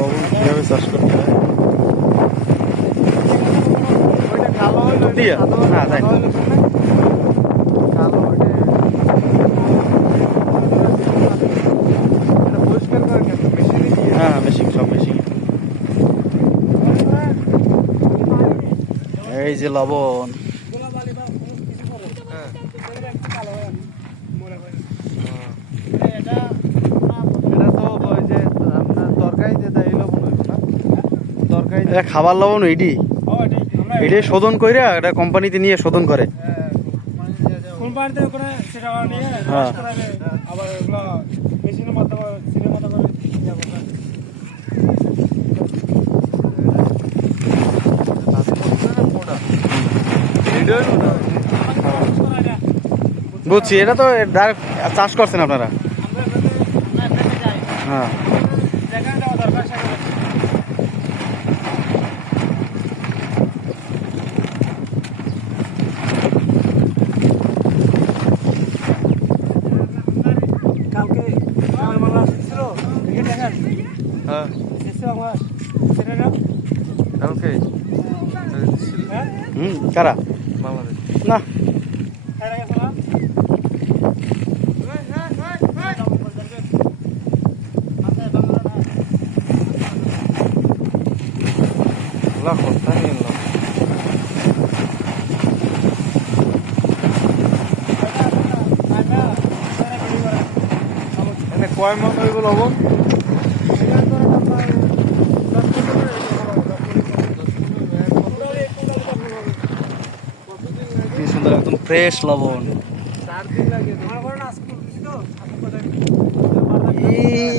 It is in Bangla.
লবণ কিভাবে চাষ করতে হয়। না তাই না, হ্যাঁ মেশিন, সব মেশিন। এই যে লবণ, এটা খাবার লবণ। এইটি এটাই শোধন করে এটা কোম্পানিতে নিয়ে শোধন করে। হ্যাঁ বুঝছি, এটা তো ডাইরেক্ট চাষ করছেন আপনারা। হ্যাঁ কারা না, কয় মাস হয়ে গেল লবণ? কি সুন্দর একদম ফ্রেশ লবণ। এই